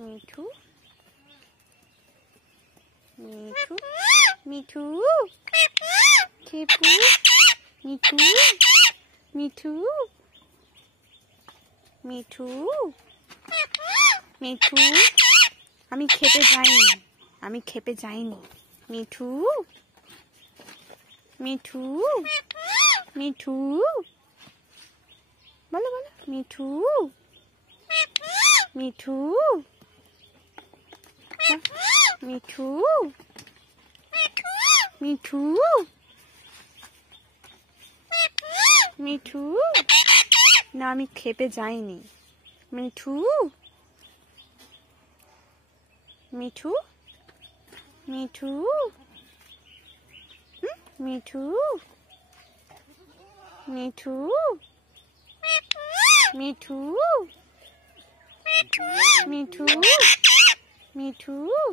মিঠু মিঠু মিঠু খেপু মিঠু মিঠু মিঠু মিঠু আমি খেপে যাইনি মিঠু মিঠু মিঠু বলো বলো মিঠু মিঠু মিঠু মিঠু মিঠু না আমি খেপে যাইনি মিঠু মিঠু মিঠু মিঠু মিঠু মিঠু মিঠু মিঠু